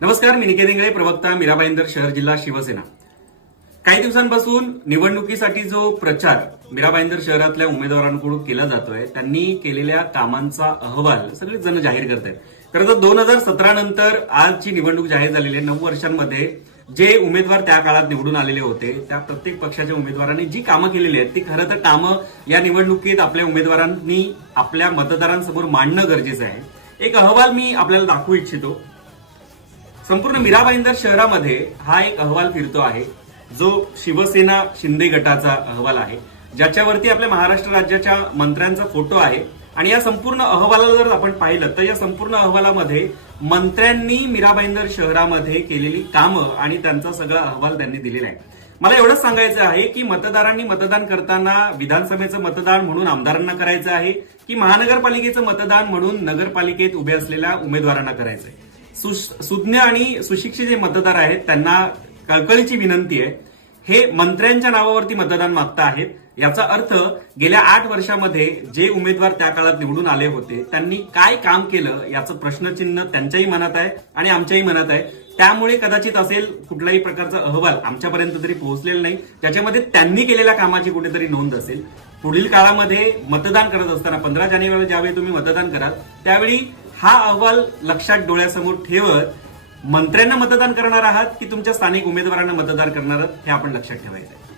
नमस्कार मी निकेत प्रवक्ता प्रवक्ता मीराबाईंदर शहर जिल्हा शिवसेना. काही दिवसांपासून निवडणुकीसाठी जो प्रचार मीराबाईंदर शहरातल्या उमेदवारांकडून केला जातोय त्यांनी केलेल्या कामांचा अहवाल सगळे जण जाहीर करत आहेत खरं तर दोन हजार सतरा नंतर आजची निवडणूक जाहीर झालेली आहे. नऊ वर्षांमध्ये जे उमेदवार त्या काळात निवडून आलेले होते त्या प्रत्येक पक्षाच्या उमेदवारांनी जी कामं केलेली आहेत ती खरं तर कामं या निवडणुकीत आपल्या उमेदवारांनी आपल्या मतदारांसमोर मांडणं गरजेचं आहे. एक अहवाल मी आपल्याला दाखवू इच्छितो. संपूर्ण मीराबाईंदर शहरामध्ये हा एक अहवाल फिरतो आहे. जो शिवसेना शिंदे गटाचा अहवाल आहे. ज्याच्यावरती आपल्या महाराष्ट्र राज्याच्या मंत्र्यांचा फोटो आहे. आणि या संपूर्ण अहवालाला जर आपण पाहिलं तर या संपूर्ण अहवालामध्ये मंत्र्यांनी मीराबाईंदर शहरामध्ये केलेली कामं आणि त्यांचा सगळा अहवाल त्यांनी दिलेला आहे. मला एवढंच सांगायचं आहे की मतदारांनी मतदान करताना विधानसभेचं मतदान म्हणून आमदारांना करायचं आहे की महानगरपालिकेचं मतदान म्हणून नगरपालिकेत उभे असलेल्या उमेदवारांना करायचं आहे. सुज्ञ आणि सुशिक्षित जे मतदार आहेत त्यांना कळकळीची विनंती आहे. हे मंत्र्यांच्या नावावरती मतदान मागता आहेत. याचा अर्थ गेल्या आठ वर्षामध्ये जे उमेदवार त्या काळात निवडून आले होते त्यांनी काय काम केलं याचं प्रश्नचिन्ह त्यांच्याही मनात आहे आणि आमच्याही मनात आहे. त्यामुळे कदाचित असेल कुठल्याही प्रकारचा अहवाल आमच्यापर्यंत तरी पोहोचलेला नाही. ज्याच्यामध्ये त्यांनी केलेल्या कामाची कुठेतरी नोंद असेल. पुढील काळामध्ये मतदान करत असताना पंधरा जानेवारी ज्यावेळी तुम्ही मतदान कराल त्यावेळी हा अहवाल लक्षात डोळ्यासमोर ठेवत मंत्र्यांना मतदान करणार आहात की तुमच्या स्थानिक उमेदवारांना मतदान करणार आहात हे आपण लक्षात ठेवायचं आहे